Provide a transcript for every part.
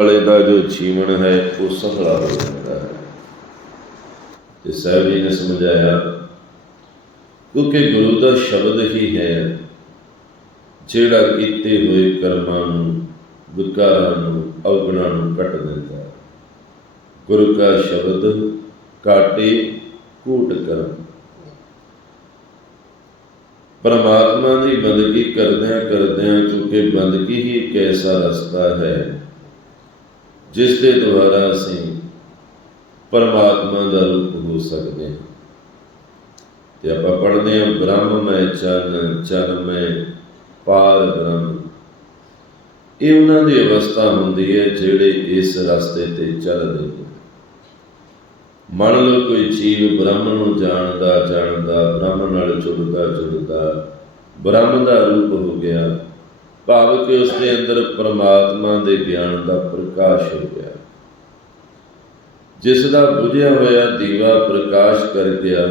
ਵਾਲੇ ਦਾ ਜੋ ਜੀਵਨ ਹੈ, ਉਹ ਸਫਲਾ ਹੋ ਜਾਂਦਾ ਹੈ। ਤੇ ਸਾਹਿਬ ਜੀ ਨੇ ਸਮਝਾਇਆ, ਕਿਉਂਕਿ ਗੁਰੂ ਦਾ ਸ਼ਬਦ ਹੀ ਹੈ, ਜਿਹੜਾ ਕੀਤੇ ਹੋਏ ਕਰਮਾਂ ਨੂੰ, ਵਿਕਾਰਾਂ ਨੂੰ, ਅਵਗੁਣਾਂ ਨੂੰ ਕੱਟ ਦਿੰਦਾ ਹੈ। ਗੁਰੂ ਦਾ ਸ਼ਬਦ ਕਾਟੇ ਕੂਟ ਕਰਮ। ਪਰਮਾਤਮਾ ਦੀ ਬੰਦਗੀ ਕਰਦਿਆਂ ਕਰਦਿਆਂ ਕਿਉਂਕਿ ਬੰਦਗੀ ਹੀ ਇੱਕ ਐਸਾ ਰਸਤਾ ਹੈ ਜਿਸ ਦੇ ਦੁਆਰਾ ਅਸੀਂ ਪਰਮਾਤਮਾ ਦਾ ਰੂਪ ਹੋ ਸਕਦੇ ਹਾਂ। ਤੇ ਆਪਾਂ ਪੜ੍ਹਦੇ ਹਾਂ ਬ੍ਰਹਮ ਮੈਂ ਚਰਨ ਚਰਨ ਮੈਂ ਪਾਰ ਬ੍ਰਹਮ। ਇਹ ਉਹਨਾਂ ਦੀ ਅਵਸਥਾ ਹੁੰਦੀ ਹੈ ਜਿਹੜੇ ਇਸ ਰਸਤੇ ਤੇ ਚੱਲਦੇ ਨੇ। ਮੰਨ ਲਓ ਕੋਈ ਜੀਵ ਬ੍ਰਹਮ ਨੂੰ ਜਾਣਦਾ ਜਾਣਦਾ, ਬ੍ਰਹਮ ਨਾਲ ਜੁੜਦਾ ਜੁੜਦਾ, ਬ੍ਰਹਮ ਦਾ ਰੂਪ ਹੋ ਗਿਆ। ਭਾਵ ਕਿ ਉਸ ਦੇ ਅੰਦਰ ਪਰਮਾਤਮਾ ਦੇ ਗਿਆਨ ਦਾ ਪ੍ਰਕਾਸ਼ ਹੋ ਗਿਆ। ਜਿਸ ਦਾ ਬੁਝਿਆ ਹੋਇਆ ਦੀਵਾ ਪ੍ਰਕਾਸ਼ ਕਰ ਗਿਆ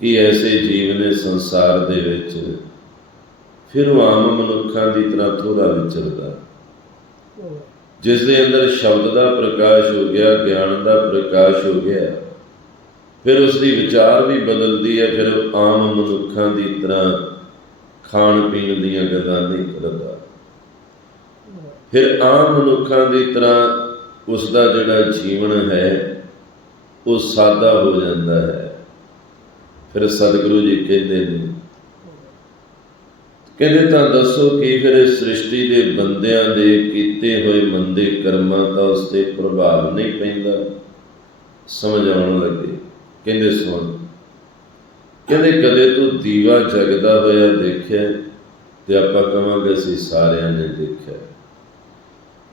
ਕਿ ਐਸੇ ਜੀਵ ਨੇ ਸੰਸਾਰ ਦੇ ਵਿੱਚ ਫਿਰ ਉਹ ਆਮ ਮਨੁੱਖਾਂ ਦੀ ਤਰ੍ਹਾਂ ਥੋੜਾ ਵਿਚਰਦਾ ਜਿਸ ਦੇ ਅੰਦਰ ਸ਼ਬਦ ਦਾ ਪ੍ਰਕਾਸ਼ ਹੋ ਗਿਆ, ਗਿਆਨ ਦਾ ਪ੍ਰਕਾਸ਼ ਹੋ ਗਿਆ, ਫਿਰ ਉਸ ਦੀ ਵਿਚਾਰ ਵੀ ਬਦਲਦੀ ਹੈ, ਫਿਰ ਆਮ ਮਨੁੱਖਾਂ ਦੀ ਤਰ੍ਹਾਂ ਖਾਣ ਪੀਣ ਦੀਆਂ ਗੱਲਾਂ ਨਹੀਂ ਕਰਦਾ ਫਿਰ ਆਮ ਮਨੁੱਖਾਂ ਦੀ ਤਰ੍ਹਾਂ ਉਸ ਦਾ ਜਿਹੜਾ ਜੀਵਨ ਹੈ, ਉਹ ਸਾਦਾ ਹੋ ਜਾਂਦਾ ਹੈ। ਫਿਰ ਸਤਿਗੁਰੂ ਜੀ ਕਹਿੰਦੇ ਨੇ, ਕਹਿੰਦੇ ਤਾਂ ਦੱਸੋ ਕਿ ਫਿਰ ਇਸ ਸ੍ਰਿਸ਼ਟੀ ਦੇ ਬੰਦਿਆਂ ਦੇ ਕੀਤੇ ਹੋਏ ਮੰਦੇ ਕਰਮਾਂ ਦਾ ਉਸ ਤੇ ਪ੍ਰਭਾਵ ਨਹੀਂ ਪੈਂਦਾ? ਸਮਝ ਆਉਣ ਲੱਗੇ। ਕਹਿੰਦੇ ਸੁਣ ਕਹਿੰਦੇ ਕਦੇ ਤੂੰ ਦੀਵਾ ਜਗਦਾ ਹੋਇਆ ਦੇਖਿਆ ਤੇ ਆਪਾਂ ਕਵਾਂਗੇ ਅਸੀਂ ਸਾਰਿਆਂ ਨੇ ਦੇਖਿਆ।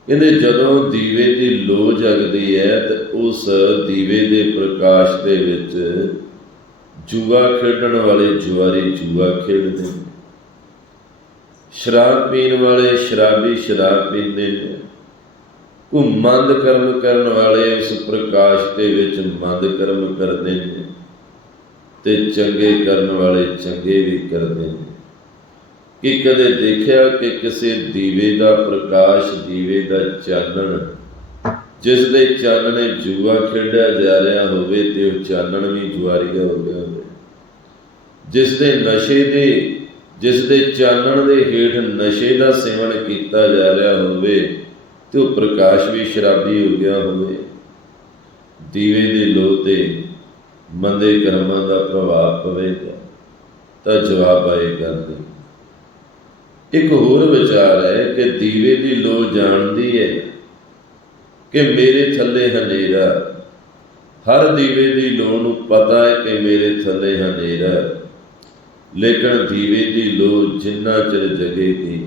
ਕਹਿੰਦੇ ਜਦੋਂ ਦੀਵੇ ਦੀ ਲੋ ਜਗਦੀ ਹੈ ਤੇ ਉਸ ਦੀਵੇ ਦੇ ਪ੍ਰਕਾਸ਼ ਦੇ ਵਿੱਚ ਜੂਆ ਖੇਡਣ ਵਾਲੇ ਜੁਆਰੀ ਜੂਆ ਖੇਡਦੇ ਸ਼ਰਾਬ ਪੀਣ ਵਾਲੇ ਸ਼ਰਾਬੀ ਸ਼ਰਾਬ ਪੀਂਦੇ ਨੇ। ਉਹ ਮੰਦ ਕਰਮ ਕਰਨ ਵਾਲੇ ਉਸ ਪ੍ਰਕਾਸ਼ ਦੇ ਵਿੱਚ ਮੰਦ ਕਰਮ ਕਰਦੇ ਨੇ। ਤੇ ਚੰਗੇ ਕਰਨ ਵਾਲੇ ਚੰਗੇ ਵੀ ਕਰਦੇ ਨੇ। ਕਿ ਕਦੇ ਦੇਖਿਆ ਕਿ ਕਿਸੇ ਦੀਵੇ ਦਾ ਪ੍ਰਕਾਸ਼, ਦੀਵੇ ਦਾ ਚਾਨਣ, ਜਿਸ ਦੇ ਚਾਨਣੇ ਜੂਆ ਖੇਡਿਆ ਜਾ ਰਿਹਾ ਹੋਵੇ ਤੇ ਉਹ ਚਾਨਣ ਵੀ ਜੁਆਰੀਆ ਹੋ ਗਿਆ ਹੋਵੇ ਜਿਸ ਦੇ ਨਸ਼ੇ ਦੇ, ਜਿਸ ਦੇ ਚਾਨਣ ਦੇ ਹੇਠ ਨਸ਼ੇ ਦਾ ਸੇਵਨ ਕੀਤਾ ਜਾ ਰਿਹਾ ਹੋਵੇ ਤੇ ਉਹ ਪ੍ਰਕਾਸ਼ ਵੀ ਸ਼ਰਾਬੀ ਹੋ ਗਿਆ ਹੋਵੇ। ਦੀਵੇ ਦੇ ਲੋ ਤੇ ਮੰਦੇ ਕਰਮਾਂ ਦਾ ਪ੍ਰਭਾਵ ਪਵੇਗਾ, ਤਾਂ ਜਵਾਬ ਆਏਗਾ ਨਹੀਂ ਇੱਕ ਹੋਰ ਵਿਚਾਰ ਹੈ ਕਿ ਦੀਵੇ ਦੀ ਲੋ ਜਾਣਦੀ ਹੈ ਕਿ ਮੇਰੇ ਥੱਲੇ ਹਨੇਰਾ। ਹਰ ਦੀਵੇ ਦੀ ਲੋ ਨੂੰ ਪਤਾ ਹੈ ਕਿ ਮੇਰੇ ਥੱਲੇ ਹਨੇਰਾ। ਲੇਕਿਨ ਦੀਵੇ ਦੀ ਲੋ ਜਿੰਨਾ ਚਿਰ ਜਗੇਗੀ,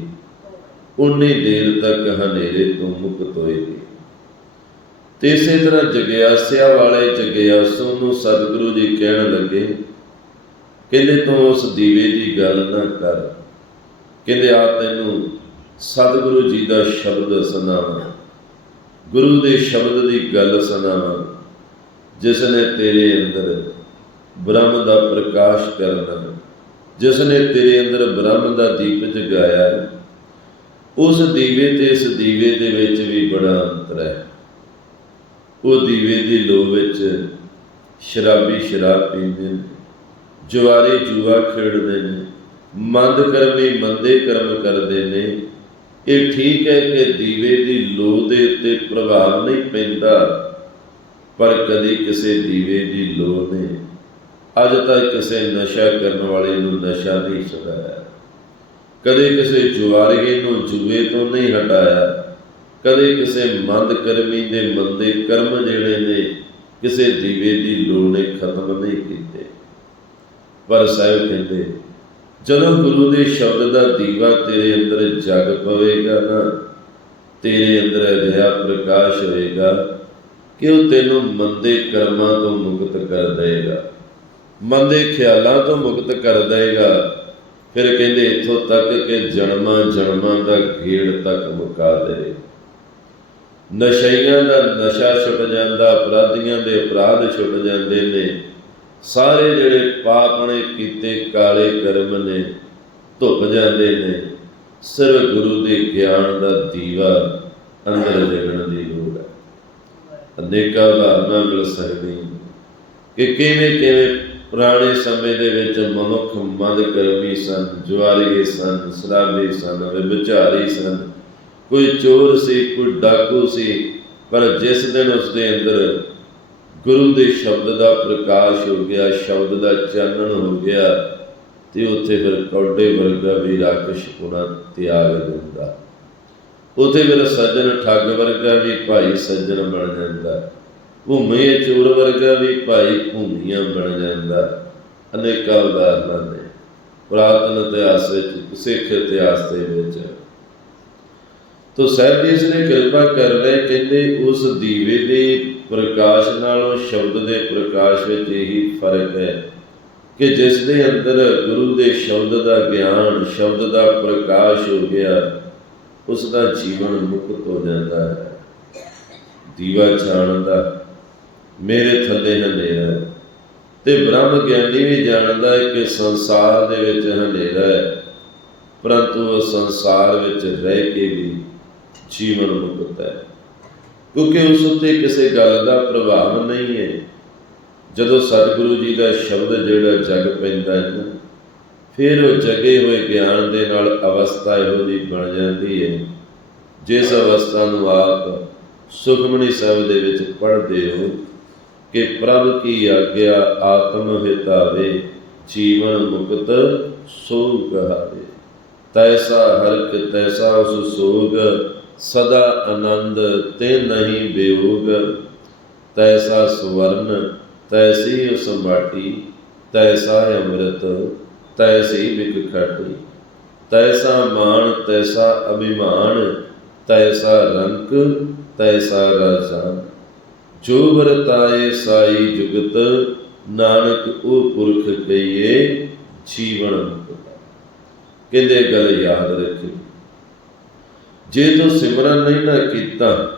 ਉਨੀ ਦੇਰ ਤੱਕ ਹਨੇਰੇ ਤੋਂ ਮੁਕਤ ਹੋਏਗੀ। ਤੇ ਇਸੇ ਤਰ੍ਹਾਂ ਜਗਿਆਸਿਆ ਵਾਲੇ ਜਗਿਆਸੂ ਨੂੰ ਸਤਿਗੁਰੂ ਜੀ ਕਹਿਣ ਲੱਗੇ, ਕਹਿੰਦੇ ਤੂੰ ਉਸ ਦੀਵੇ ਦੀ ਗੱਲ ਨਾ ਕਰ। ਕਹਿੰਦੇ, ਆ ਤੈਨੂੰ ਸਤਿਗੁਰੂ ਜੀ ਦਾ ਸ਼ਬਦ ਸੁਣਾਵਾਂ। ਗੁਰੂ ਦੇ ਸ਼ਬਦ ਦੀ ਗੱਲ ਸੁਣਾਵਾਂ, ਜਿਸ ਨੇ ਤੇਰੇ ਅੰਦਰ ਬ੍ਰਹਮ ਦਾ ਪ੍ਰਕਾਸ਼ ਕਰਨਾ, ਜਿਸ ਨੇ ਤੇਰੇ ਅੰਦਰ ਬ੍ਰਹਮ ਦਾ ਦੀਪ ਜਗਾਇਆ, ਉਸ ਦੀਵੇ ਤੇ ਇਸ ਦੀਵੇ ਦੇ ਵਿੱਚ ਵੀ ਬੜਾ ਅੰਤਰ ਹੈ। ਉਹ ਦੀਵੇ ਦੀ ਲੋ ਵਿੱਚ ਸ਼ਰਾਬੀ ਸ਼ਰਾਬ ਪੀਂਦੇ ਨੇ ਜੁਆਰੀ ਜੂਆ ਖੇਡਦੇ ਨੇ, ਮੰਦ ਕਰਮੀ ਮੰਦੇ ਕਰਮ ਕਰਦੇ ਨੇ। ਇਹ ਠੀਕ ਹੈ ਕਿ ਦੀਵੇ ਦੀ ਲੋ ਦੇ ਉੱਤੇ ਪ੍ਰਭਾਵ ਨਹੀਂ ਪੈਂਦਾ, ਪਰ ਕਦੇ ਕਿਸੇ ਦੀਵੇ ਦੀ ਲੋ ਨੇ ਅੱਜ ਤੱਕ ਕਿਸੇ ਨਸ਼ਾ ਕਰਨ ਵਾਲੇ ਨੂੰ ਨਸ਼ਾ ਨਹੀਂ ਛੁਡਾਇਆ। ਕਦੇ ਕਿਸੇ ਜੁਆਰੀਏ ਨੂੰ ਜੂਏ ਤੋਂ ਨਹੀਂ ਹਟਾਇਆ। ਕਦੇ ਕਿਸੇ ਮੰਦ ਕਰਮੀ ਦੇ ਮੰਦੇ ਕਰਮ ਜਿਹੜੇ ਨੇ, ਕਿਸੇ ਦੀਵੇ ਦੀ ਲੋ ਨੇ ਖਤਮ ਨਹੀਂ ਕੀਤੇ। ਪਰ ਸਾਹਿਬ ਕਹਿੰਦੇ, ਜਦੋਂ ਗੁਰੂ ਦੇ ਸ਼ਬਦ ਦਾ ਦੀਵਾ ਤੇਰੇ ਅੰਦਰ ਜਗ ਪਵੇਗਾ ਨਾ, ਤੇਰੇ ਅੰਦਰ ਅਜਿਹਾ ਪ੍ਰਕਾਸ਼ ਹੋਏਗਾ ਕਿ ਉਹ ਤੈਨੂੰ ਮੰਦੇ ਕਰਮਾਂ ਤੋਂ ਮੁਕਤ ਕਰ ਦੇਗਾ ਮੰਦੇ ਖਿਆਲਾਂ ਤੋਂ ਮੁਕਤ ਕਰ ਦੇਗਾ ਫਿਰ ਕਹਿੰਦੇ, ਇੱਥੋਂ ਤੱਕ ਕਿ ਜਨਮਾਂ ਜਨਮਾਂ ਦਾ ਗੇੜ ਤੱਕ ਮੁਕਾ ਦੇ ਨਸ਼ਈਆਂ ਦਾ ਨਸ਼ਾ ਛੁੱਟ ਜਾਂਦਾ, ਅਪਰਾਧੀਆਂ ਦੇ ਅਪਰਾਧ ਛੁੱਟ ਜਾਂਦੇ ਨੇ। ਸਾਰੇ ਜਿਹੜੇ ਪਾਪ ਨੇ, ਕੀਤੇ ਕਾਲੇ ਕਰਮ ਨੇ, ਧੁੱਪ ਜਾਂਦੇ ਨੇ। ਸਿਰਫ ਗੁਰੂ ਦੇ ਗਿਆਨ ਦਾ ਦੀਵਾ ਅੰਦਰ ਜਗਣ ਦੀ ਲੋੜ ਹੈ। ਅਨੇਕਾਂ ਉਦਾਹਰਨਾਂ ਮਿਲ ਸਕਦੀਆਂ ਕਿ ਕਿਵੇਂ ਕਿਵੇਂ ਪੁਰਾਣੇ ਸਮੇਂ ਦੇ ਵਿੱਚ ਮਨੁੱਖ ਮਦ ਕਰਮੀ ਸਨ ਜੁਆਰੀਏ ਸਨ ਸ਼ਰਾਬੀ ਸਨ ਵਿਚਾਰੀ ਸਨ। ਕੋਈ ਚੋਰ ਸੀ, ਕੋਈ ਡਾਕੂ ਸੀ, ਪਰ ਜਿਸ ਦਿਨ ਉਸ ਦੇ ਅੰਦਰ ਗੁਰੂ ਦੇ ਸ਼ਬਦ ਦਾ ਪ੍ਰਕਾਸ਼ ਹੋ ਗਿਆ, ਸ਼ਬਦ ਦਾ ਚਾਨਣ ਹੋ ਗਿਆ, ਤੇ ਉੱਥੇ ਫਿਰ ਕੌਡੇ ਵਰਗਾ ਵੀ ਰਾਕਸ਼ ਪੁਣਾ ਤਿਆਗ ਦਿੰਦਾ ਉਥੇ ਫਿਰ ਸੱਜਣ ਠੱਗ ਵਰਗਾ ਵੀ ਭਾਈ ਸੱਜਣ ਬਣ ਜਾਂਦਾ। ਭੂਮੇ ਚੋਰ ਵਰਗਾ ਵੀ ਭਾਈ ਭੂਮੀਆਂ ਬਣ ਜਾਂਦਾ। ਅਨੇਕਾਂ ਉਦਾਹਰਨਾਂ ਨੇ। ਪੁਰਾਤਨ ਇਤਿਹਾਸ ਵਿੱਚ, ਸਿੱਖ ਇਤਿਹਾਸ ਦੇ ਵਿੱਚ ਤੋ ਸਾਹਿਬ ਜੀ ਇਸ ਨੇ ਕਿਰਪਾ ਕਰ ਰਹੇ ਕਹਿੰਦੇ ਉਸ ਦੀਵੇ ਦੇ ਪ੍ਰਕਾਸ਼ ਨਾਲੋਂ ਸ਼ਬਦ ਦੇ ਪ੍ਰਕਾਸ਼ ਵਿੱਚ ਇਹੀ ਫ਼ਰਕ ਹੈ ਕਿ ਜਿਸ ਦੇ ਅੰਦਰ ਗੁਰੂ ਦੇ ਸ਼ਬਦ ਦਾ ਗਿਆਨ, ਸ਼ਬਦ ਦਾ ਪ੍ਰਕਾਸ਼ ਹੋ ਗਿਆ, ਉਸ ਦਾ ਜੀਵਨ ਮੁਕਤ ਹੋ ਜਾਂਦਾ ਹੈ। ਦੀਵਾ ਜਾਣਦਾ ਮੇਰੇ ਥੱਲੇ ਹਨੇਰਾ ਹੈ ਤੇ ਬ੍ਰਹਮ ਗਿਆਨੀ ਵੀ ਜਾਣਦਾ ਹੈ ਕਿ ਸੰਸਾਰ ਦੇ ਵਿੱਚ ਹਨੇਰਾ ਹੈ, ਪਰੰਤੂ ਉਹ ਸੰਸਾਰ ਵਿੱਚ ਰਹਿ ਕੇ ਵੀ ਜੀਵਨ ਮੁਕਤ ਹੈ। ਕਿਉਂਕਿ ਉਸ ਉੱਤੇ ਕਿਸੇ ਗੱਲ ਦਾ ਪ੍ਰਭਾਵ ਨਹੀਂ ਹੈ। ਜਦੋਂ ਸਤਿਗੁਰੂ ਜੀ ਦਾ ਸ਼ਬਦ ਜਿਹੜਾ ਜਗ ਪੈਂਦਾ ਹੈ ਫਿਰ ਉਹ ਜਗੇ ਹੋਏ ਗਿਆਨ ਦੇ ਨਾਲ ਅਵਸਥਾ ਇਹੋ ਜਿਹੀ ਬਣ ਜਾਂਦੀ ਹੈ। ਜਿਸ ਅਵਸਥਾ ਨੂੰ ਆਪ ਸੁਖਮਣੀ ਸਾਹਿਬ ਦੇ ਵਿੱਚ ਪੜ੍ਹਦੇ ਹੋ ਕਿ ਪ੍ਰਭ ਕੀ ਆਗਿਆ ਆਤਮ ਹਿਤਾਵੇ, ਜੀਵਨ ਮੁਕਤ ਸੋ ਕਹਾਵੇ। ਤੈਸਾ ਹਰਕ, ਤੈਸਾ ਉਸ ਸੋਗ ਸਦਾ ਆਨੰਦ ਤੇ ਨਹੀਂ ਬਿਯੋਗ ਤੈਸਾ ਸੁਵਰਨ, ਤੈਸੀ ਉਸ ਤੈਸਾ ਅੰਮ੍ਰਿਤ, ਤੈਸੀ ਬਿਕ ਤੈਸਾ ਮਾਨ ਤੈਸਾ ਅਭਿਮਾਨ, ਤੈਸਾ ਰੰਕ, ਤੈਸਾ ਰਾਜਾ। ਜੋ ਵਰਤਾਏ ਸਾਈ ਜੁਗਤ, ਨਾਨਕ ਉਹ ਪੁਰਖ ਕਈਏ ਜੀਵਨ ਕਹਿੰਦੇ ਗੱਲ ਯਾਦ ਰੱਖੀ। ਜੇ ਤੂੰ ਸਿਮਰਨ ਨਹੀਂ ਨਾ ਕੀਤਾ,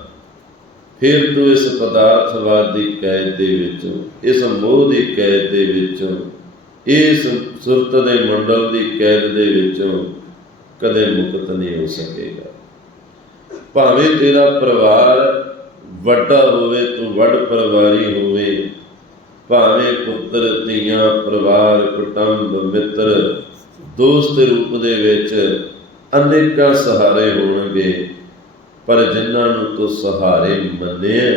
ਫਿਰ ਤੂੰ ਇਸ ਪਦਾਰਥਵਾਦ ਦੀ ਕੈਦ ਦੇ ਵਿੱਚੋਂ, ਇਸ ਮੋਹ ਦੀ ਕੈਦ ਦੇ ਵਿੱਚੋਂ, ਇਸ ਸੁਰਤ ਦੇ ਮੰਡਲ ਦੀ ਕੈਦ ਦੇ ਵਿੱਚੋਂ ਕਦੇ ਮੁਕਤ ਨਹੀਂ ਹੋ ਸਕੇਗਾ। ਭਾਵੇਂ ਤੇਰਾ ਪਰਿਵਾਰ ਵੱਡਾ ਹੋਵੇ, ਤੂੰ ਵੱਡ ਪਰਿਵਾਰੀ ਹੋਵੇ, ਭਾਵੇਂ ਪੁੱਤਰ, ਧੀਆਂ, ਪਰਿਵਾਰ, ਕੁਟੰਬ, ਮਿੱਤਰ, ਦੋਸਤ ਰੂਪ ਦੇ ਵਿੱਚ ਅਨੇਕਾਂ ਸਹਾਰੇ ਹੋਣਗੇ, ਪਰ ਜਿਨ੍ਹਾਂ ਨੂੰ ਤੂੰ ਸਹਾਰੇ ਮੰਨਿਆ,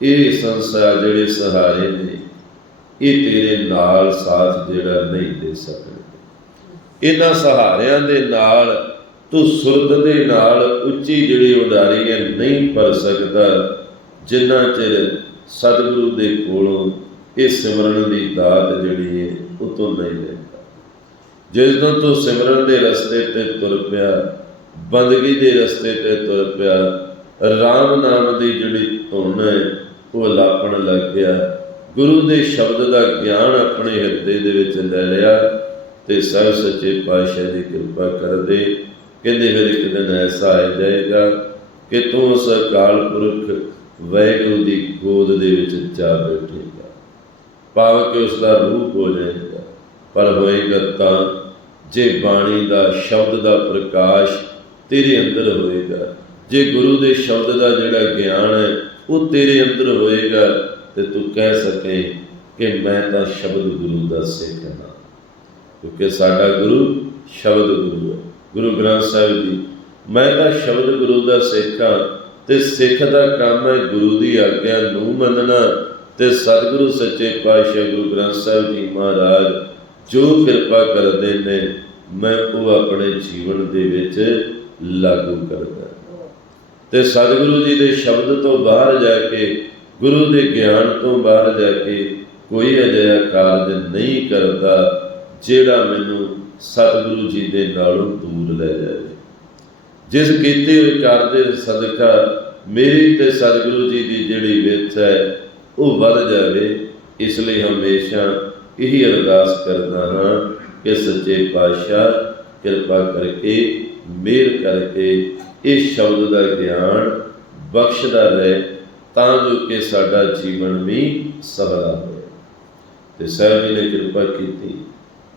ਇਹ ਸੰਸਾਰ ਜਿਹੜੇ ਸਹਾਰੇ ਨੇ, ਇਹ ਤੇਰੇ ਨਾਲ ਸਾਥ ਜਿਹੜਾ ਨਹੀਂ ਦੇ ਸਕਦੇ। ਇਹਨਾਂ ਸਹਾਰਿਆਂ ਦੇ ਨਾਲ ਤੂੰ ਸੁਰਤ ਦੇ ਨਾਲ ਉੱਚੀ ਜਿਹੜੀ ਉਡਾਰੀ ਹੈ ਨਹੀਂ ਪਰ ਸਕਦਾ, ਜਿੰਨਾ ਚਿਰ ਸਤਿਗੁਰੂ ਦੇ ਕੋਲੋਂ ਇਹ ਸਿਮਰਨ ਦੀ ਦਾਤ ਜਿਹੜੀ ਹੈ, ਉਹ ਤੋਂ ਨਹੀਂ ਲੈਂਦਾ ਜਿਸ ਦਿਨ ਤੂੰ ਸਿਮਰਨ ਦੇ ਰਸਤੇ ਤੇ ਤੁਰ ਪਿਆ, ਬੰਦਗੀ ਦੇ ਰਸਤੇ ਤੇ ਤੁਰ ਪਿਆ, ਰਾਮ ਨਾਮ ਦੀ ਜਿਹੜੀ ਧੁਨ ਹੈ, ਉਹ ਲਾਪਣ ਲੱਗ ਗਿਆ। ਗੁਰੂ ਦੇ ਸ਼ਬਦ ਦਾ ਗਿਆਨ ਆਪਣੇ ਹਿਰਦੇ ਦੇ ਵਿੱਚ ਲੈ ਲਿਆ ਤੇ ਸਭ ਸੱਚੇ ਪਾਤਸ਼ਾਹ ਦੀ ਕਿਰਪਾ ਕਰਦੇ ਕਹਿੰਦੇ ਫਿਰ ਇੱਕ ਦਿਨ ਐਸਾ ਆ ਜਾਏਗਾ ਕਿ ਤੂੰ ਉਸ ਅਕਾਲ ਪੁਰਖ ਵੈਗੁਰੂ ਦੀ ਗੋਦ ਦੇ ਵਿੱਚ ਜਾ ਬੈਠੇਗਾ। ਭਾਵ ਕਿ ਉਸ ਦਾ ਰੂਪ ਹੋ ਜਾਏਗਾ, ਪਰ ਹੋਏਗਾ ਤਾਂ ਜੇ ਬਾਣੀ ਦਾ ਸ਼ਬਦ ਦਾ ਪ੍ਰਕਾਸ਼ ਤੇਰੇ ਅੰਦਰ ਹੋਏਗਾ, ਜੇ ਗੁਰੂ ਦੇ ਸ਼ਬਦ ਦਾ ਜਿਹੜਾ ਗਿਆਨ ਹੈ ਉਹ ਤੇਰੇ ਅੰਦਰ ਹੋਏਗਾ, ਤੇ ਤੂੰ ਕਹਿ ਸਕੇ ਕਿ ਮੈਂ ਤਾਂ ਸ਼ਬਦ ਗੁਰੂ ਦਾ ਸਿੱਖ ਹਾਂ। ਕਿਉਂਕਿ ਸਾਡਾ ਗੁਰੂ ਸ਼ਬਦ ਗੁਰੂ ਹੈ। ਗੁਰੂ ਗ੍ਰੰਥ ਸਾਹਿਬ ਜੀ, ਮੈਂ ਤਾਂ ਸ਼ਬਦ ਗੁਰੂ ਦਾ ਸਿੱਖ ਹਾਂ ਤੇ ਸਿੱਖ ਦਾ ਕੰਮ ਹੈ ਗੁਰੂ ਦੀ ਆਗਿਆ ਨੂੰ ਮੰਨਣਾ। ਤੇ ਸਤਿਗੁਰੂ ਸੱਚੇ ਪਾਤਸ਼ਾਹ ਗੁਰੂ ਗ੍ਰੰਥ ਸਾਹਿਬ ਜੀ ਮਹਾਰਾਜ ਜੋ ਕਿਰਪਾ ਕਰਦੇ ਨੇ, ਮੈਂ ਉਹ ਆਪਣੇ ਜੀਵਨ ਦੇ ਵਿੱਚ ਲਾਗੂ ਕਰਦਾ ਤੇ ਸਤਿਗੁਰੂ ਜੀ ਦੇ ਸ਼ਬਦ ਤੋਂ ਬਾਹਰ ਜਾ ਕੇ, ਗੁਰੂ ਦੇ ਗਿਆਨ ਤੋਂ ਬਾਹਰ ਜਾ ਕੇ ਕੋਈ ਅਜਿਹਾ ਕਾਰਜ ਨਹੀਂ ਕਰਦਾ, ਜਿਹੜਾ ਮੈਨੂੰ ਸਤਿਗੁਰੂ ਜੀ ਦੇ ਨਾਲੋਂ ਦੂਰ ਲੈ ਜਾਵੇ। ਜਿਸ ਕੀਤੇ ਹੋਏ ਕਾਰਜ ਦੇ ਸਦਕਾ ਮੇਰੀ ਤੇ ਸਤਿਗੁਰੂ ਜੀ ਦੀ ਜਿਹੜੀ ਵਿੱਥ ਹੈ, ਉਹ ਵੱਧ ਜਾਵੇ, ਇਸ ਲਈ ਹਮੇਸ਼ਾ ਇਹੀ ਅਰਦਾਸ ਕਰਦਾ ਹਾਂ ਕਿ ਸੱਚੇ ਪਾਤਸ਼ਾਹ ਕਿਰਪਾ ਕਰਕੇ, ਮਿਹਰ ਕਰਕੇ ਇਸ ਸ਼ਬਦ ਦਾ ਗਿਆਨ ਬਖਸ਼ਦਾ ਰਹੇ ਤਾਂ ਜੋ ਕਿ ਸਾਡਾ ਜੀਵਨ ਵੀ ਸਫਲਾ ਹੋਵੇ ਤੇ ਸਾਹਿਬ ਜੀ ਨੇ ਕਿਰਪਾ ਕੀਤੀ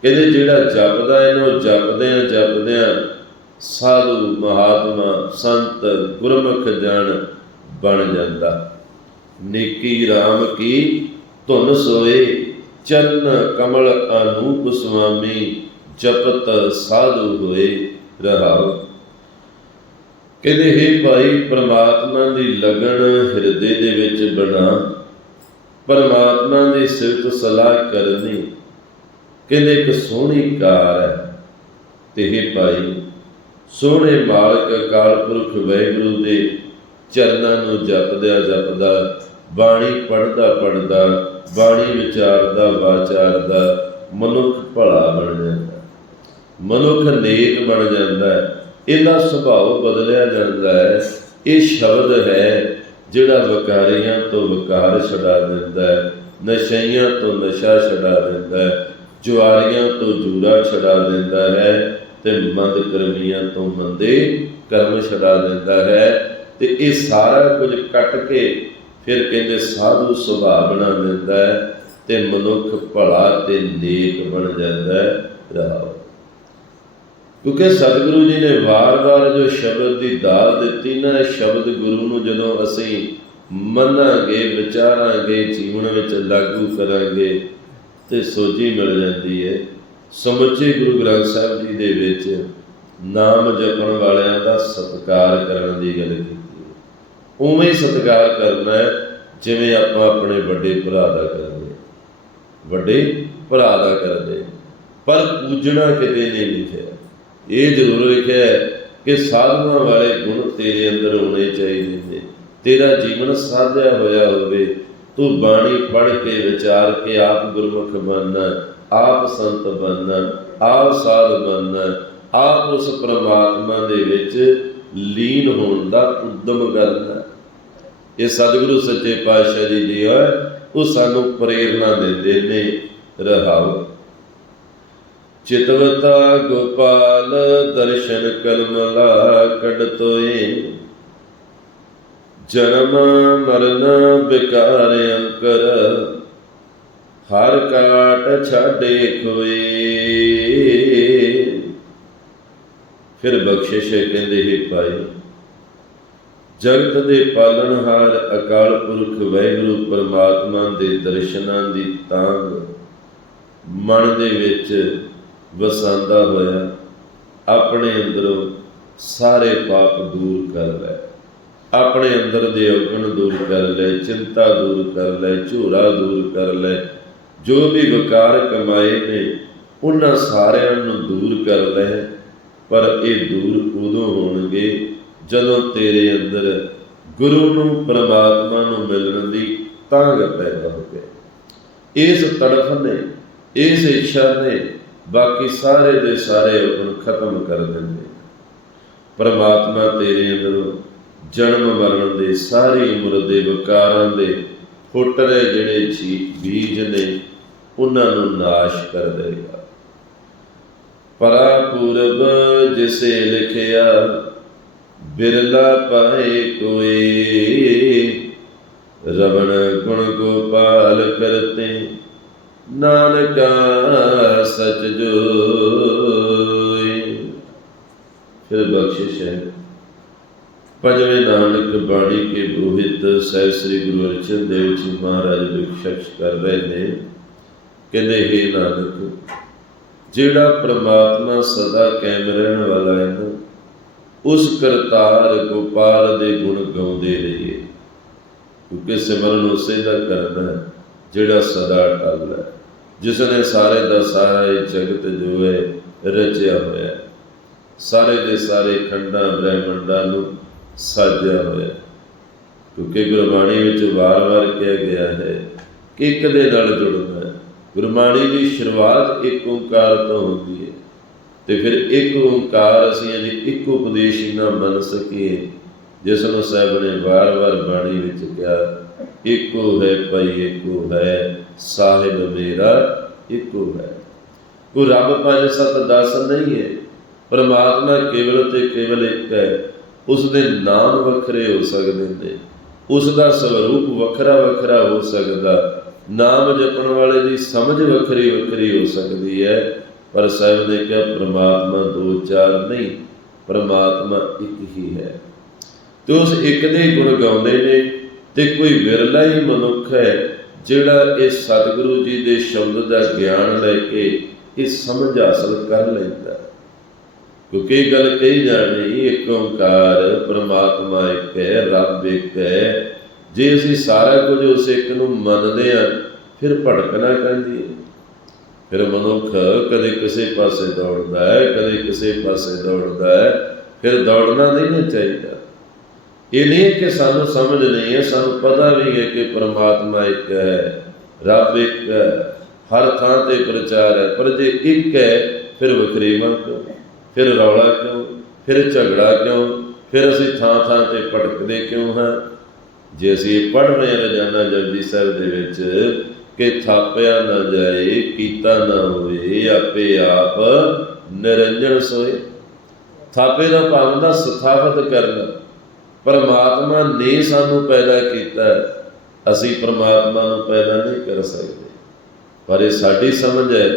ਕਹਿੰਦੇ ਜਿਹੜਾ ਜਪਦਾ ਇਹਨੂੰ ਜਪਦਿਆਂ ਜਪਦਿਆਂ ਸਾਧੂ, ਮਹਾਤਮਾ, ਸੰਤ, ਗੁਰਮੁਖ ਜਨ ਬਣ ਜਾਂਦਾ। ਨੇਕੀ RAM ਕੀ ਧੁਨ ਸੋਏ ਚਰਨ ਕਮਲ ਅਨੂਪ ਸੁਆਮੀ ਜਪਤ ਸਾਧੂ ਹੋਏ ਰਹਾਉ। ਕਹਿੰਦੇ हे ਭਾਈ, ਪ੍ਰਮਾਤਮਾ ਦੀ ਲਗਨ ਹਿਰਦੇ ਦੇ ਵਿੱਚ ਬਣਾ। ਪਰਮਾਤਮਾ ਦੀ ਸਿਫਤ ਸਲਾਹ ਕਰਨੀ ਕਹਿੰਦੇ, ਇੱਕ ਸੋਹਣੀ ਕਾਰ ਹੈ। ਤੇ हे ਭਾਈ, ਸੋਹਣੇ ਮਾਲਕ ਅਕਾਲ ਪੁਰਖ ਵਾਹਿਗੁਰੂ ਦੇ ਚਰਨਾਂ ਨੂੰ ਜਪਦਿਆ ਜਪਦਾ ਬਾਣੀ ਪੜਦਾ ਪੜਦਾ ਬਾਣੀ ਵਿਚਾਰਦਾ ਵਾਚਾਰਦਾ ਮਨੁੱਖ ਭਲਾ ਬਣ ਜਾਂਦਾ ਮਨੁੱਖ ਨੇਕ ਬਣ ਜਾਂਦਾ ਹੈ। ਇਹਦਾ ਸੁਭਾਅ ਬਦਲਿਆ ਜਾਂਦਾ ਹੈ। ਇਹ ਸ਼ਬਦ ਹੈ ਜਿਹੜਾ ਵਿਕਾਰੀਆਂ ਤੋਂ ਵਿਕਾਰ ਛਡਾ ਦਿੰਦਾ ਹੈ। ਨਸ਼ਈਆਂ ਤੋਂ ਨਸ਼ਾ ਛਡਾ ਦਿੰਦਾ ਹੈ। ਜੁਆਰੀਆਂ ਤੋਂ ਜੂਰਾ ਛਡਾ ਦਿੰਦਾ ਹੈ ਤੇ ਮੰਦ ਕਰਮੀਆਂ ਤੋਂ ਮੰਦੇ ਕਰਮ ਛਡਾ ਦਿੰਦਾ ਹੈ ਤੇ ਇਹ ਸਾਰਾ ਕੁਝ ਕੱਟ ਕੇ ਫਿਰ ਕਹਿੰਦੇ, ਸਾਧੂ ਸੁਭਾਅ ਬਣਾ ਦਿੰਦਾ ਹੈ ਤੇ ਮਨੁੱਖ ਭਲਾ ਤੇ ਨੇਕ ਬਣ ਜਾਂਦਾ ਹੈ। ਰਹਾਓ। ਕਿਉਂਕਿ ਸਤਿਗੁਰੂ ਜੀ ਨੇ ਵਾਰ-ਵਾਰ ਜੋ ਸ਼ਬਦ ਦੀ ਦਾਤ ਦਿੱਤੀ ਨਾ, ਇਹ ਸ਼ਬਦ ਗੁਰੂ ਨੂੰ ਜਦੋਂ ਅਸੀਂ ਮੰਨਾਂਗੇ, ਵਿਚਾਰਾਂਗੇ, ਜੀਵਨ ਵਿੱਚ ਲਾਗੂ ਕਰਾਂਗੇ ਤੇ ਸੋਝੀ ਮਿਲ ਜਾਂਦੀ ਹੈ। ਸਮੁੱਚੇ ਗੁਰੂ ਗ੍ਰੰਥ ਸਾਹਿਬ ਜੀ ਦੇ ਵਿੱਚ ਨਾਮ ਜਪਣ ਵਾਲਿਆਂ ਦਾ ਸਤਿਕਾਰ ਕਰਨ ਦੀ ਗੱਲ ਕੀਤੀ। ਉਵੇਂ ਸਤਿਕਾਰ ਕਰਨਾ ਜਿਵੇਂ ਆਪਾਂ ਆਪਣੇ ਵੱਡੇ ਭਰਾ ਦਾ ਕਰਦੇ ਵੱਡੇ ਭਰਾ ਦਾ ਕਰਦੇ ਪਰ ਪੂਜਣਾ ਕਿਤੇ ਨਹੀਂ ਲਿਖਿਆ। ਇਹ ਜ਼ਰੂਰ ਲਿਖਿਆ ਹੈ ਕਿ ਸਾਧੂਆਂ ਵਾਲੇ ਗੁਣ ਤੇਰੇ ਅੰਦਰ ਹੋਣੇ ਚਾਹੀਦੇ ਨੇ। ਤੇਰਾ ਜੀਵਨ ਸਾਧਿਆ ਹੋਇਆ ਹੋਵੇ, ਤੂੰ ਬਾਣੀ ਪੜ੍ਹ ਕੇ ਵਿਚਾਰ ਕੇ ਆਪ ਗੁਰਮੁਖ ਬਣਨਾ ਆਪ ਸੰਤ ਬਣਨਾ ਆਪ ਸਾਧ ਬਣਨਾ ਆਪ ਉਸ ਪ੍ਰਮਾਤਮਾ ਦੇ ਵਿੱਚ ਲੀਨ ਹੋਣ ਦਾ ਉਦਮ ਕਰਨਾ ਇਹ ਸਤਿਗੁਰੂ ਸੱਚੇ ਪਾਤਸ਼ਾਹ ਜੀ ਜੀ ਹੈ, ਉਹ ਸਾਨੂੰ ਪ੍ਰੇਰਣਾ ਦਿੰਦੇ ਨੇ ਰਹਾਓ ਚਿਤਵਤਾ ਗੋਪਾਲ ਦਰਸ਼ਨ ਕਲਮਲਾ ਕੜ ਤੋਏ। ਜਨਮ ਮਰਨ ਬਿਕਾਰ ਅੰਕਰ, ਹਰ ਕਾਟ ਛਾਡੇ ਖੋਏ। ਫਿਰ ਬਖਸ਼ਿਸ਼ ਕਹਿੰਦੇ, ਹੀ ਪਾਈ ਜਗਤ ਦੇ ਪਾਲਣਹਾਰ ਅਕਾਲ ਪੁਰਖ ਵਾਹਿਗੁਰੂ ਪਰਮਾਤਮਾ ਦੇ ਦਰਸ਼ਨਾਂ ਦੀ ਤਾਂਗ ਮਨ ਦੇ ਵਿੱਚ ਵਸਾਂਦਾ ਹੋਇਆ ਆਪਣੇ ਅੰਦਰੋਂ ਸਾਰੇ ਪਾਪ ਦੂਰ ਕਰ ਲੈ। ਆਪਣੇ ਅੰਦਰ ਦੇ ਔਗਣ ਦੂਰ ਕਰ ਲੈ, ਚਿੰਤਾ ਦੂਰ ਕਰ ਲੈ, ਝੂਰਾ ਦੂਰ ਕਰ ਲੈ। ਜੋ ਵੀ ਵਿਕਾਰ ਕਮਾਏ ਨੇ, ਉਹਨਾਂ ਸਾਰਿਆਂ ਨੂੰ ਦੂਰ ਕਰ ਲੈ। ਪਰ ਇਹ ਦੂਰ ਉਦੋਂ ਹੋਣਗੇ ਜਦੋਂ ਤੇਰੇ ਅੰਦਰ ਗੁਰੂ ਨੂੰ, ਪ੍ਰਮਾਤਮਾ ਨੂੰ ਮਿਲਣ ਦੀ ਤਾਂਘ ਪੈਦਾ ਹੋਵੇ ਇਸ ਤੜਫ ਨੇ, ਇਸ ਇੱਛਾ ਨੇ ਬਾਕੀ ਸਾਰੇ ਦੇ ਸਾਰੇ ਔਗਣ ਖਤਮ ਕਰ ਦਿੰਦੇ। ਪ੍ਰਮਾਤਮਾ ਤੇਰੇ ਅੰਦਰੋਂ ਜਨਮ ਮਰਨ ਦੇ ਸਾਰੀ ਉਮਰ ਦੇ ਵਿਕਾਰਾਂ ਦੇ ਫੁੱਟਰੇ ਜਿਹੜੇ ਜੀ ਬੀਜ ਨੇ, ਉਹਨਾਂ ਨੂੰ ਨਾਸ਼ ਕਰ ਦੇਗਾ ਪਰਾ ਪੂਰਬ ਜਿਸੇ ਲਿਖਿਆ ਬਿਰਲਾ ਪਾਏ ਕੋਈ ਰਵਣ ਗੁਣ ਗੋਪਾਲ ਕਰਤੇ, ਨਾਨਕਾ ਸਚ ਜੋਈ ਫਿਰ ਬਖਸ਼ਿਸ਼ ਹੈ। ਪੰਜਵੇਂ ਨਾਨਕ ਬਾਣੀ ਕੇ ਬੋਹਿਤ ਸਹਿ ਸ੍ਰੀ ਗੁਰੂ ਅਰਜਨ ਦੇਵ ਜੀ ਮਹਾਰਾਜ ਬਖਸ਼ਿਸ਼ ਕਰ ਰਹੇ ਨੇ। ਕਹਿੰਦੇ, ਹੈ ਨਾਨਕ, ਜਿਹੜਾ ਪ੍ਰਮਾਤਮਾ ਸਦਾ ਕਾਇਮ ਰਹਿਣ ਵਾਲਾ ਹੈ ਉਸ ਕਰਤਾਰ ਗੋਪਾਲ ਦੇ ਗੁਣ ਗਾਉਂਦੇ ਰਹੀਏ। ਕਿਉਂਕਿ ਸਿਮਰਨ ਉਸੇ ਦਾ ਕਰਨਾ ਹੈ, ਜਿਹੜਾ ਸਦਾ ਟਲ ਹੈ। ਜਿਸ ਨੇ ਸਾਰੇ ਦਾ ਸਾਰਾ ਇਹ ਜਗਤ ਜੋ ਹੈ, ਰਚਿਆ ਹੋਇਆ ਹੈ। ਸਾਰੇ ਦੇ ਸਾਰੇ ਖੰਡਾਂ, ਬ੍ਰਹਿਮੰਡਾਂ ਨੂੰ ਸਾਜਿਆ ਹੋਇਆ ਹੈ। ਕਿਉਂਕਿ ਗੁਰਬਾਣੀ ਵਿੱਚ ਵਾਰ-ਵਾਰ ਕਿਹਾ ਗਿਆ ਹੈ ਕਿ ਇੱਕ ਦੇ ਨਾਲ ਜੁੜਨਾ ਹੈ। ਗੁਰਬਾਣੀ ਦੀ ਸ਼ੁਰੂਆਤ ਇੱਕ ਓੰਕਾਰ ਤੋਂ ਹੁੰਦੀ ਹੈ। ਤੇ ਫਿਰ ਇੱਕ ਓੰਕਾਰ ਅਸੀਂ ਅਜੇ ਇੱਕ ਉਪਦੇਸ਼ ਹੀ ਨਾ ਮੰਨ ਸਕੀਏ, ਜਿਸ ਨੂੰ ਸਾਹਿਬ ਨੇ ਵਾਰ-ਵਾਰ ਬਾਣੀ ਵਿੱਚ ਕਿਹਾ, ਇੱਕੋ ਹੈ ਭਾਈ, ਇੱਕੋ ਹੈ, ਸਾਹਿਬ ਮੇਰਾ, ਇੱਕੋ ਹੈ। ਉਹ ਰੱਬ ਪੰਜ ਸੱਤ ਦਸ ਨਹੀਂ ਹੈ, ਪਰਮਾਤਮਾ ਕੇਵਲ ਤੇ ਕੇਵਲ ਇੱਕ ਹੈ ਉਸ ਦੇ ਨਾਮ ਵੱਖਰੇ ਹੋ ਸਕਦੇ ਨੇ ਉਸ ਦਾ ਸਰੂਪ ਵੱਖਰਾ ਵੱਖਰਾ ਹੋ ਸਕਦਾ, ਨਾਮ ਜਪਣ ਵਾਲੇ ਦੀ ਸਮਝ ਵੱਖਰੀ ਵੱਖਰੀ ਹੋ ਸਕਦੀ ਹੈ ਪਰ ਸਾਹਿਬ ਨੇ ਕਿਹਾ, ਪ੍ਰਮਾਤਮਾ ਦੋ ਚਾਰ ਨਹੀਂ, ਪਰਮਾਤਮਾ ਇੱਕ ਹੀ ਹੈ। ਤੇ ਉਸ ਇੱਕ ਦੇ ਗੁਣ ਗਾਉਂਦੇ ਨੇ ਤੇ ਕੋਈ ਵਿਰਲਾ ਹੀ ਮਨੁੱਖ ਹੈ, ਜਿਹੜਾ ਇਹ ਸਤਿਗੁਰੂ ਜੀ ਦੇ ਸ਼ਬਦ ਦਾ ਗਿਆਨ ਲੈ ਕੇ ਇਹ ਸਮਝ ਹਾਸਲ ਕਰ ਲੈਂਦਾ। ਕਿਉਂਕਿ ਇਹ ਗੱਲ ਕਹੀ ਜਾਣੀ, ਇੱਕ ਓੰਕਾਰ ਪ੍ਰਮਾਤਮਾ ਇੱਕ ਹੈ, ਰੱਬ ਇੱਕ ਹੈ। ਜੇ ਅਸੀਂ ਸਾਰਾ ਕੁਝ ਉਸ ਇੱਕ ਨੂੰ ਮੰਨਦੇ ਹਾਂ, ਫਿਰ ਭੜਕਣਾ ਕਹਿੰਦੀ ਹੈ ਫਿਰ ਮਨੁੱਖ ਕਦੇ ਕਿਸੇ ਪਾਸੇ ਦੌੜਦਾ ਹੈ, ਕਦੇ ਕਿਸੇ ਪਾਸੇ ਦੌੜਦਾ ਹੈ, ਫਿਰ ਦੌੜਨਾ ਨਹੀਂ ਨਾ ਚਾਹੀਦਾ। ਇਹ ਨਹੀਂ ਕਿ ਸਾਨੂੰ ਸਮਝ ਨਹੀਂ ਹੈ, ਸਾਨੂੰ ਪਤਾ ਵੀ ਹੈ ਕਿ ਪਰਮਾਤਮਾ ਇੱਕ ਹੈ, ਰੱਬ ਇੱਕ ਹੈ, ਹਰ ਥਾਂ ਤੇ ਪ੍ਰਚਾਰ ਹੈ, ਪਰ ਜੇ ਇੱਕ ਹੈ, ਫਿਰ ਵਖਰੇਵਾ ਕਿਉਂ? ਫਿਰ ਰੌਲਾ ਕਿਉਂ? ਫਿਰ ਝਗੜਾ ਕਿਉਂ? ਫਿਰ ਅਸੀਂ ਥਾਂ ਥਾਂ ਤੇ ਭਟਕਦੇ ਕਿਉਂ ਹਾਂ? ਜੇ ਅਸੀਂ ਇਹ ਰਹੇ ਹਾਂ ਰੋਜ਼ਾਨਾ ਜਪਜੀ ਸਾਹਿਬ ਦੇ ਵਿੱਚ ਕਿ ਥਾਪਿਆ ਨਾ ਜਾਏ, ਕੀਤਾ ਨਾ ਹੋਏ, ਆਪੇ ਆਪ ਨਿਰੰਜਨ ਸੋਏ। ਥਾਪੇ ਦਾ ਭਾਵ ਦਾ ਸਥਾਪਿਤ ਕਰਨਾ। ਪਰਮਾਤਮਾ ਨੇ ਸਾਨੂੰ ਪੈਦਾ ਕੀਤਾ। ਅਸੀਂ ਪਰਮਾਤਮਾ ਨੂੰ ਪੈਦਾ ਨਹੀਂ ਕਰ ਸਕਦੇ। ਪਰ ਇਹ ਸਾਡੀ ਸਮਝ ਹੈ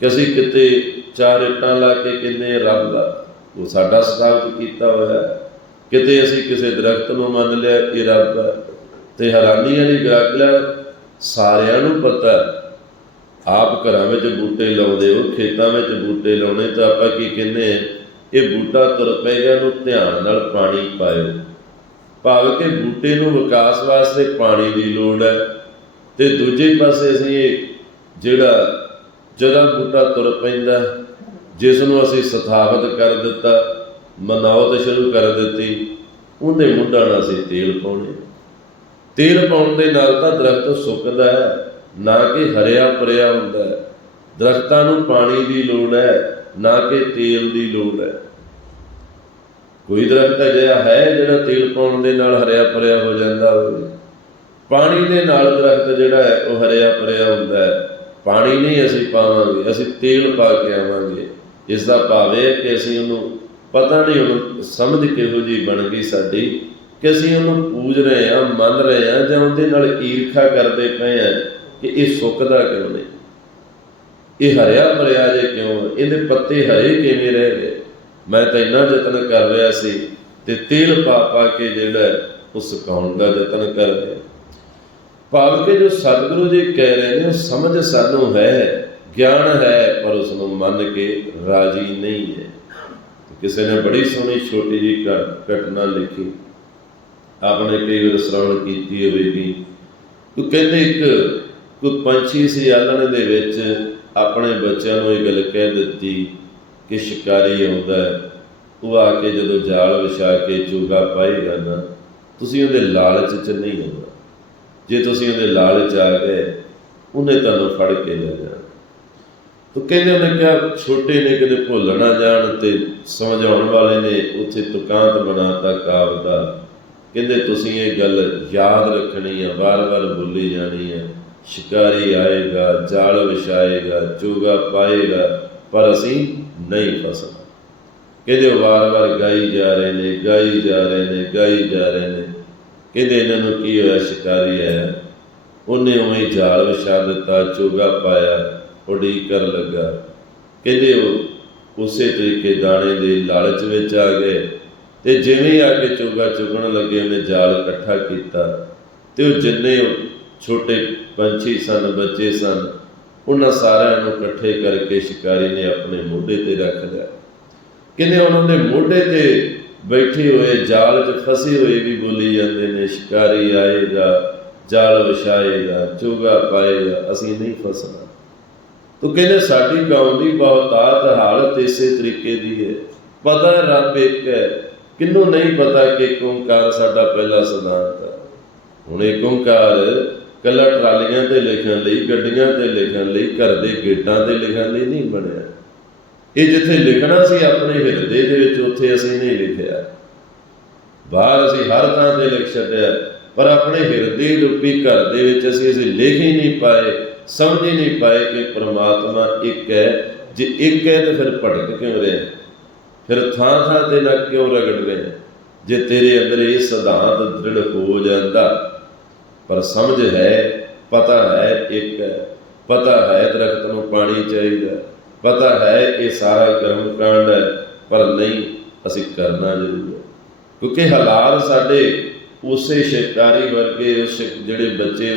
ਕਿ ਅਸੀਂ ਕਿਤੇ ਚਾਰ ਇੱਟਾਂ ਲਾ ਕੇ ਕਿੰਨੇ ਰੱਬ ਦਾ। ਉਹ ਸਾਡਾ ਸਥਾਪਿਤ ਕੀਤਾ ਹੋਇਆ ਕਿਤੇ ਅਸੀਂ ਕਿਸੇ ਦਰਖਤ ਨੂੰ ਮੰਨ ਲਿਆ ਇਹ ਰੱਬ ਦਾ। ਤੇ ਹੈਰਾਨੀ ਵਾਲੀ ਗੱਲ ਹੈ ਸਾਰਿਆਂ ਨੂੰ ਪਤਾ। ਆਪ ਘਰਾਂ ਵਿੱਚ ਬੂਟੇ ਲਾਉਂਦੇ ਹੋ ਖੇਤਾਂ ਵਿੱਚ ਬੂਟੇ ਲਾਉਣੇ ਤਾਂ ਆਪਾਂ ਕੀ ਕਹਿੰਦੇ ਹਾਂ, ਇਹ ਬੂਟਾ ਤੁਰ ਪਏਗਾ ਨੂੰ ਧਿਆਨ ਨਾਲ ਪਾਣੀ ਪਾਇਓ। ਭਾਵ ਕਿ ਬੂਟੇ ਨੂੰ ਵਿਕਾਸ ਵਾਸਤੇ ਪਾਣੀ ਦੀ ਲੋੜ ਹੈ। ਤੇ ਦੂਜੇ ਪਾਸੇ ਅਸੀਂ ਇਹ ਜਿਹੜਾ ਜਦੋਂ ਬੂਟਾ ਤੁਰ ਪੈਂਦਾ ਜਿਸ ਨੂੰ ਅਸੀਂ ਸਥਾਪਿਤ ਕਰ ਦਿੱਤਾ ਮਨਾਉਤ ਸ਼ੁਰੂ ਕਰ ਦਿੱਤੀ ਉਹਦੇ ਮੁੱਢਾਂ ਨਾਲ ਅਸੀਂ ਤੇਲ ਪਾਉਣੇ। ਤੇਲ ਪਾਉਣ ਦੇ ਨਾਲ ਤਾਂ ਦਰਖਤ ਸੁੱਕਦਾ ਹੈ, ਨਾ ਕਿ ਹਰਿਆ ਭਰਿਆ ਹੁੰਦਾ ਹੈ। ਦਰਖਤਾਂ ਨੂੰ ਪਾਣੀ ਦੀ ਲੋੜ ਹੈ, ਨਾ ਕਿ ਤੇਲ ਦੀ ਲੋੜ ਹੈ। ਕੋਈ ਦਰਖਤ ਅਜਿਹਾ ਹੈ ਜਿਹੜਾ ਤੇਲ ਪਾਉਣ ਦੇ ਨਾਲ ਹਰਿਆ ਭਰਿਆ ਹੋ ਜਾਂਦਾ ਹੋਵੇ? ਪਾਣੀ ਦੇ ਨਾਲ ਦਰਖਤ ਜਿਹੜਾ ਹੈ, ਉਹ ਹਰਿਆ ਭਰਿਆ ਹੁੰਦਾ ਹੈ। ਪਾਣੀ ਨਹੀਂ ਅਸੀਂ ਪਾਵਾਂਗੇ, ਅਸੀਂ ਤੇਲ ਪਾ ਕੇ ਆਵਾਂਗੇ। ਇਸ ਦਾ ਭਾਵ ਇਹ ਹੈ ਕਿ ਅਸੀਂ ਉਹਨੂੰ ਪਤਾ ਨਹੀਂ ਹੁਣ ਸਮਝ ਕਿਹੋ ਜੀ ਬਣ ਗਈ ਸਾਡੀ। ਕਿ ਅਸੀਂ ਉਹਨੂੰ ਪੂਜ ਰਹੇ ਹਾਂ, ਮੰਨ ਰਹੇ ਹਾਂ ਜਾਂ ਉਹਦੇ ਨਾਲ ਈਰਖਾ ਕਰਦੇ ਪਏ ਹਾਂ ਕਿ ਇਹ ਸੁੱਕਦਾ ਕਿਉਂ ਨਹੀਂ? ਇਹ ਹਰਿਆ ਭਰਿਆ ਜੇ ਕਿਉਂ? ਇਹਦੇ ਪੱਤੇ ਹਰੇ ਕਿਵੇਂ ਰਹਿ ਗਏ? ਮੈਂ ਤਾਂ ਇੰਨਾ ਯਤਨ ਕਰ ਰਿਹਾ ਸੀ ਤੇ ਤੇਲ ਪਾ ਪਾ ਕੇ ਜਿਹੜਾ ਉਹ ਸੁਕਾਉਣ ਦਾ ਯਤਨ ਕਰ ਰਿਹਾ। ਭਾਵ ਕਿ ਜੋ ਸਤਿਗੁਰੂ ਜੀ ਕਹਿ ਰਹੇ ਨੇ ਉਹ ਸਮਝ ਸਾਨੂੰ ਹੈ, ਗਿਆਨ ਹੈ, ਪਰ ਉਸ ਨੂੰ ਮੰਨ ਕੇ ਰਾਜੀ ਨਹੀਂ ਹੈ। ਕਿਸੇ ਨੇ ਬੜੀ ਸੋਹਣੀ ਛੋਟੀ ਜੀ ਘਟਨਾ ਲਿਖੀ। ਆਪਣੇ ਕਈ ਵਾਰ ਸ਼੍ਰਵਣ ਕੀਤੀ ਹੋਵੇਗੀ ਤੂੰ ਕਹਿੰਦੇ ਇੱਕ ਕੋਈ ਪੰਛੀ ਸੀ ਆਲਣ ਦੇ ਵਿੱਚ ਆਪਣੇ ਬੱਚਿਆਂ ਨੂੰ ਇਹ ਗੱਲ ਕਹਿ ਦਿੱਤੀ ਕਿ ਸ਼ਿਕਾਰੀ ਆਉਂਦਾ ਹੈ। ਉਹ ਆ ਕੇ ਜਦੋਂ ਜਾਲ ਵਿਛਾ ਕੇ ਚੋਗਾ ਪਾਏਗਾ ਨਾ, ਤੁਸੀਂ ਉਹਦੇ ਲਾਲਚ 'ਚ ਨਹੀਂ ਆਉਣਾ ਜੇ ਤੁਸੀਂ ਉਹਦੇ ਲਾਲਚ ਆ ਗਏ, ਉਹਨੇ ਤੁਹਾਨੂੰ ਫੜ ਕੇ ਲੈ ਜਾਣਾ। ਤੋ ਕਹਿੰਦੇ ਉਹਨੇ ਕਿਹਾ, ਛੋਟੇ ਨੇ ਕਿਤੇ ਭੁੱਲ ਨਾ ਜਾਣ ਤੇ ਸਮਝਾਉਣ ਵਾਲੇ ਨੇ ਉੱਥੇ ਤੁਕਾਂਤ ਬਣਾਤਾ ਕਾਵ ਦਾ। ਕਹਿੰਦੇ ਤੁਸੀਂ ਇਹ ਗੱਲ ਯਾਦ ਰੱਖਣੀ ਆ, ਵਾਰ-ਵਾਰ ਬੋਲੀ ਜਾਣੀ ਆ। ਸ਼ਿਕਾਰੀ ਆਏਗਾ, ਜਾਲ ਵਿਛਾਏਗਾ, ਚੋਗਾ ਪਾਏਗਾ, ਪਰ ਅਸੀਂ ਨਹੀਂ ਫਸਣਾ। ਕਹਿੰਦੇ ਉਹ ਵਾਰ-ਵਾਰ ਗਾਈ ਜਾ ਰਹੇ ਨੇ, ਗਾਈ ਜਾ ਰਹੇ ਨੇ, ਗਾਈ ਜਾ ਰਹੇ ਨੇ। ਕਹਿੰਦੇ ਇਹਨਾਂ ਨੂੰ ਕੀ ਹੋਇਆ, ਸ਼ਿਕਾਰੀ ਆਇਆ। ਉਹਨੇ ਉਵੇਂ ਹੀ ਜਾਲ ਵਿਛਾ ਦਿੱਤਾ, ਚੋਗਾ ਪਾਇਆ, ਉਡੀਕ ਕਰ ਲੱਗਾ। ਕਹਿੰਦੇ ਉਹ ਉਸੇ ਤਰੀਕੇ ਦਾਣੇ ਦੇ ਲਾਲਚ ਵਿੱਚ ਆ ਗਏ। ਤੇ ਜਿਵੇਂ ਆ ਕੇ ਚੋਗਾ ਚੁਗਣ ਲੱਗੇ, ਉਹਨੇ ਜਾਲ ਇਕੱਠਾ ਕੀਤਾ ਤੇ ਉਹ ਜਿੰਨੇ ਛੋਟੇ ਪੰਛੀ ਸਨ, ਬੱਚੇ ਸਨ, ਉਹਨਾਂ ਸਾਰਿਆਂ ਨੂੰ ਇਕੱਠੇ ਕਰਕੇ ਸ਼ਿਕਾਰੀ ਨੇ ਆਪਣੇ ਮੋਢੇ ਤੇ ਰੱਖ ਲਿਆ। ਕਹਿੰਦੇ ਉਹਨਾਂ ਦੇ ਮੋਢੇ ਤੇ ਬੈਠੇ ਹੋਏ, ਜਾਲ 'ਚ ਫਸੇ ਹੋਏ ਵੀ ਬੋਲੀ ਜਾਂਦੇ ਨੇ, ਸ਼ਿਕਾਰੀ ਆਏਗਾ, ਜਾਲ ਵਿਛਾਏਗਾ, ਚੋਗਾ ਪਾਏਗਾ, ਅਸੀਂ ਨਹੀਂ ਫਸਣਾ। ਤੋ ਕਹਿੰਦੇ, ਸਾਡੀ ਕੌਮ ਦੀ ਬਹੁਤਾਤ ਹਾਲਤ ਇਸੇ ਤਰੀਕੇ ਦੀ ਹੈ। ਪਤਾ ਰੱਬ ਇੱਕ ਹੈ ਕਿੰਨੂੰ ਨਹੀਂ ਪਤਾ ਕਿ ਇੱਕ ਓੰਕਾਰ ਸਾਡਾ ਪਹਿਲਾ ਸਿਧਾਂਤ ਹੈ? ਹੁਣ ਇਹ ਓੰਕਾਰ ਕੱਲਾ ਟਰਾਲੀਆਂ ਤੇ ਲਿਖਣ ਲਈ, ਗੱਡੀਆਂ ਤੇ ਲਿਖਣ ਲਈ, ਘਰ ਦੇ ਗੇਟਾਂ ਤੇ ਲਿਖਣ ਲਈ ਨਹੀਂ ਬਣਿਆ। ਇਹ ਜਿੱਥੇ ਲਿਖਣਾ ਸੀ ਆਪਣੇ ਹਿਰਦੇ ਦੇ ਵਿੱਚ, ਉੱਥੇ ਅਸੀਂ ਨਹੀਂ ਲਿਖਿਆ। ਬਾਹਰ ਅਸੀਂ ਹਰ ਥਾਂ ਤੇ ਲਿਖ ਛੱਡਿਆ, ਪਰ ਆਪਣੇ ਹਿਰਦੇ ਰੂਪੀ ਘਰ ਦੇ ਵਿੱਚ ਅਸੀਂ ਅਸੀਂ ਲਿਖ ਹੀ ਨਹੀਂ ਪਾਏ, ਸਮਝ ਹੀ ਨਹੀਂ ਪਾਏ ਕਿ ਪ੍ਰਮਾਤਮਾ ਇੱਕ ਹੈ। ਜੇ ਇੱਕ ਹੈ ਤਾਂ ਫਿਰ ਭਟਕ ਕਿਉਂ ਰਹੇ? ਫਿਰ ਥਾਂ ਥਾਂ ਤੇ ਨਾ ਕਿਉਂ ਰਗੜ ਜੇ ਤੇਰੇ ਅੰਦਰ ਇਹ ਸਿਧਾਂਤ ਦ੍ਰਿੜ ਹੋ ਜਾਂਦਾ, ਪਰ ਸਮਝ ਹੈ, ਪਤਾ ਹੈ ਇੱਕ, ਪਤਾ ਹੈ ਦਰਖਤ ਨੂੰ ਪਾਣੀ ਚਾਹੀਦਾ, ਪਤਾ ਹੈ ਇਹ ਸਾਰਾ ਕਰਮ ਕਾਂਡ ਹੈ, ਪਰ ਨਹੀਂ, ਅਸੀਂ ਕਰਨਾ ਜ਼ਰੂਰ ਹੈ। ਕਿਉਂਕਿ ਹਾਲਾਤ ਸਾਡੇ ਉਸੇ ਸ਼ਿਕਾਰੀ ਵਰਗੇ, ਉਸ ਜਿਹੜੇ ਬੱਚੇ